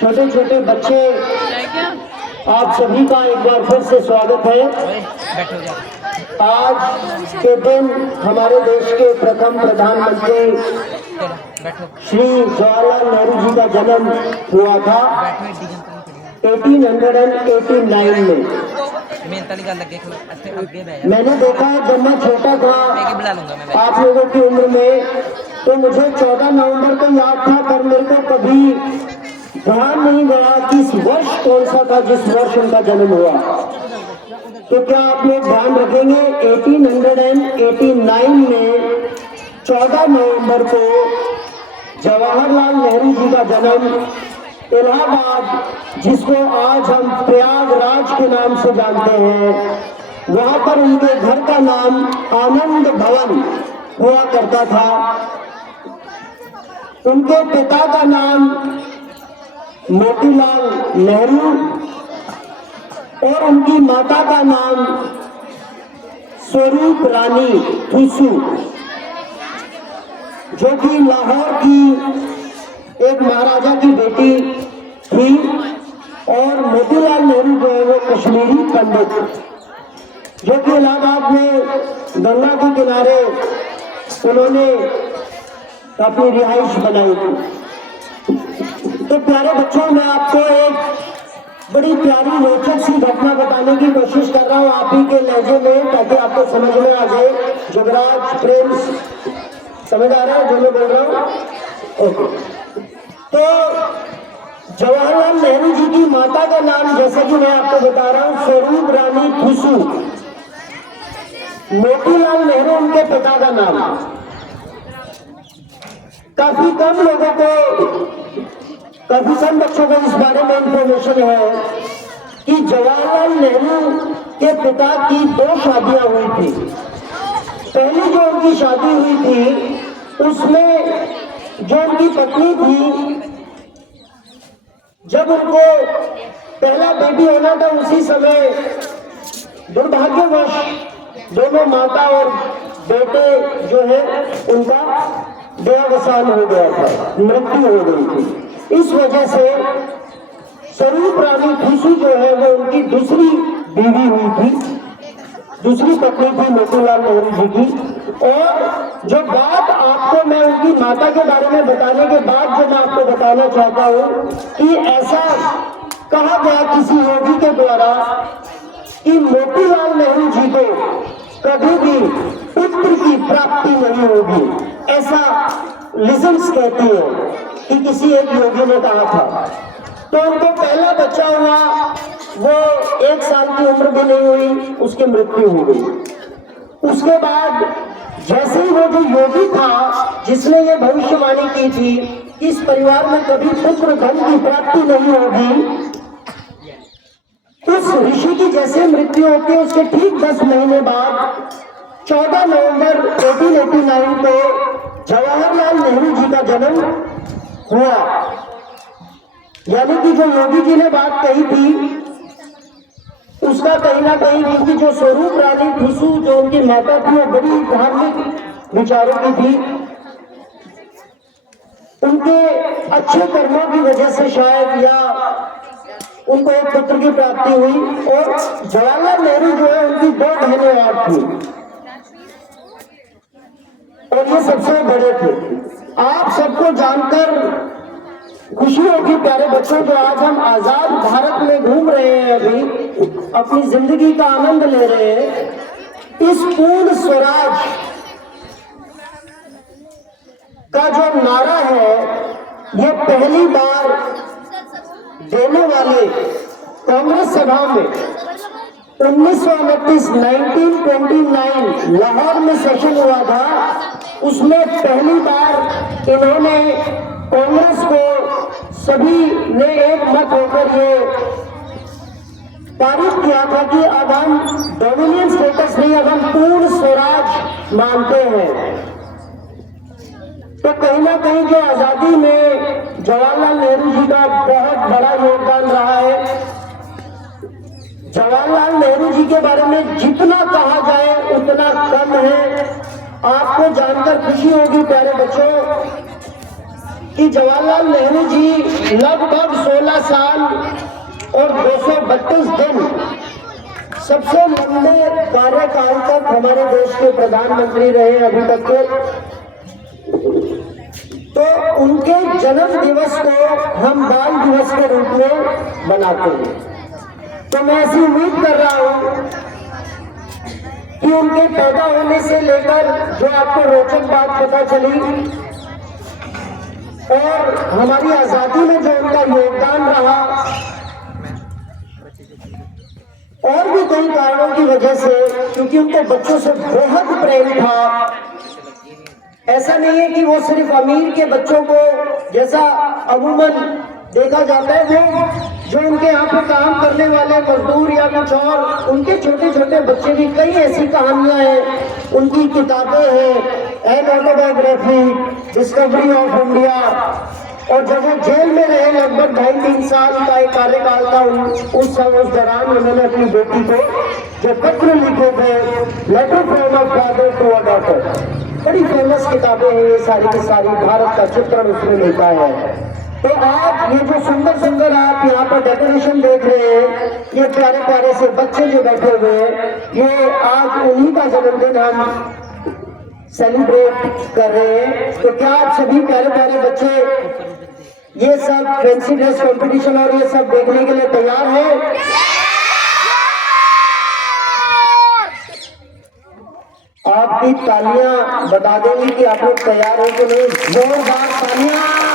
छोटे छोटे बच्चे, आप सभी का एक बार फिर से स्वागत है। आज के दिन हमारे देश के प्रथम प्रधानमंत्री श्री जवाहरलाल नेहरू जी का जन्म हुआ था 1889 में। मैंने देखा जब मैं छोटा था आप लोगों की उम्र में, तो मुझे 14 नवंबर को याद था, पर मेरे को कभी ध्यान नहीं गया कि इस वर्ष कौन सा था जिस वर्ष उनका जन्म हुआ। तो क्या आप लोग ध्यान रखेंगे 1889 में 14 नवंबर को जवाहरलाल नेहरू जी का जन्म इलाहाबाद, जिसको आज हम प्रयागराज के नाम से जानते हैं, वहां पर उनके घर का नाम आनंद भवन हुआ करता था। उनके पिता का नाम मोतीलाल नेहरू और उनकी माता का नाम स्वरूप रानी थुसू, जो कि लाहौर की एक महाराजा की बेटी थी, और मोतीलाल नेहरू जो है वो कश्मीरी पंडित, जो कि इलाहाबाद में गंगा के किनारे उन्होंने अपनी रिहाइश बनाई थी। तो प्यारे बच्चों, मैं आपको एक बड़ी प्यारी रोचक सी घटना बताने की कोशिश कर रहा हूँ आप ही के लहजे में, ताकि आपको समझ में आ जाए। जुगराज प्रिंस समझ आ रहा है जो मैं बोल रहा हूँ? ओके। तो जवाहरलाल नेहरू जी की माता का नाम, जैसा कि मैं आपको बता रहा हूँ, स्वरूप रानी थुसू। मोतीलाल नेहरू उनके पिता का नाम। काफी कम लोगों को, काफी कम बच्चों को इस बारे में इंफॉर्मेशन है कि जवाहरलाल नेहरू के पिता की 2 शादियां हुई थी। पहली जो उनकी शादी हुई थी, उसमें जो उनकी पत्नी थी, जब उनको पहला बेबी होना था, उसी समय दुर्भाग्यवश दोनों माता और बेटे जो है उनका देहावसान हो गया था, मृत्यु हो गई थी। इस वजह से स्वरूप रानी थुसू जो है वो उनकी दूसरी बीवी हुई थी, दूसरी पत्नी थी मोतीलाल नेहरू जी की। और जो बात आपको मैं उनकी माता के बारे में बताने के बाद जो मैं आपको बताना चाहता हूँ कि ऐसा कहा गया किसी योगी के द्वारा कि मोतीलाल नेहरू जी को कभी भी पुत्र की प्राप्ति नहीं होगी, ऐसा लिजेंड्स कहती है कि किसी एक योगी ने कहा था। तो उनको पहला बच्चा हुआ, वो 1 साल की उम्र भी नहीं हुई, उसकी मृत्यु हो गई। उसके बाद जैसे ही वो जो योगी था जिसने ये भविष्यवाणी की थी कि इस परिवार में कभी पुत्र धन की प्राप्ति नहीं होगी, उस ऋषि की जैसे मृत्यु होती है, उसके ठीक 10 महीने बाद 14 नवंबर 1889 को जवाहरलाल नेहरू जी का जन्म हुआ। यानी कि जो योगी जी ने बात कही थी, उसका कहीं ना कहीं उनकी जो स्वरूप रानी थुसू, जो उनकी माता थी, वो बड़ी धार्मिक विचारों की थी। उनके अच्छे कर्मों की वजह से शायद या उनको एक पुत्र की प्राप्ति हुई। और जवाहरलाल नेहरू जो है उनकी 2 बहनें और थी, और ये सबसे बड़े थे। आप सबको जानकर खुशी होगी प्यारे बच्चों, जो आज हम आजाद भारत में घूम रहे हैं, अभी अपनी जिंदगी का आनंद ले रहे हैं। इस पूर्ण स्वराज का जो नारा है, ये पहली बार देने वाले कांग्रेस सभा में 1929 लाहौर में सेशन हुआ था। उसमें पहली बार इन्होंने कांग्रेस को सभी ने एक मत होकर ये पारित किया था कि अब हम डोमिनियन स्टेटस नहीं, अब हम पूर्ण स्वराज मानते हैं। तो कहीं ना कहीं जो आजादी में जवाहरलाल नेहरू जी का बहुत बड़ा योगदान रहा है। जवाहरलाल नेहरू जी के बारे में जितना कहा जाए उतना कम है। आपको जानकर खुशी होगी प्यारे बच्चों कि जवाहरलाल नेहरू जी लगभग 16 और 232 दिन सबसे लंबे कार्यकाल तक हमारे देश के प्रधानमंत्री रहे अभी तक के, तो उनके जन्म दिवस को हम बाल दिवस के रूप में मनाते हैं। तो मैं ऐसी उम्मीद कर रहा हूं कि उनके पैदा होने से लेकर जो आपको रोचक बात पता चली और हमारी आजादी में जो उनका योगदान रहा और भी कई कारणों की वजह से, क्योंकि उनको बच्चों से बेहद प्रेम था। ऐसा नहीं है कि वो सिर्फ अमीर के बच्चों को, जैसा अमूमन देखा जाता है, वो जो उनके यहाँ पे काम करने वाले मजदूर या कुछ और, उनके छोटे छोटे बच्चे भी, कई ऐसी कहानियां हैं, उनकी किताबें हैं, an autobiography, discovery of India. और जब वो जेल में रहे लगभग 2.5-3 साल का एक कार्यकाल था, उस दौरान उन्होंने अपनी बेटी को जो पत्र लिखे थे, letter from a father to a daughter, बड़ी फेमस किताबें हैं ये सारी की सारी, भारत का चित्रण उसमें लिखा है। तो आज ये जो सुंदर सुंदर आप यहाँ पर डेकोरेशन देख रहे हैं, ये प्यारे प्यारे से बच्चे जो बैठे हुए हैं, ये आज उन्हीं का जन्मदिन हम सेलिब्रेट कर रहे हैं। तो क्या आप सभी प्यारे प्यारे बच्चे ये सब फैंसी ड्रेस कंपटीशन और ये सब देखने के लिए तैयार हैं? आपकी तालियां बता देंगी कि आप लोग तैयार हो कि नहीं। जोरदार तालियां।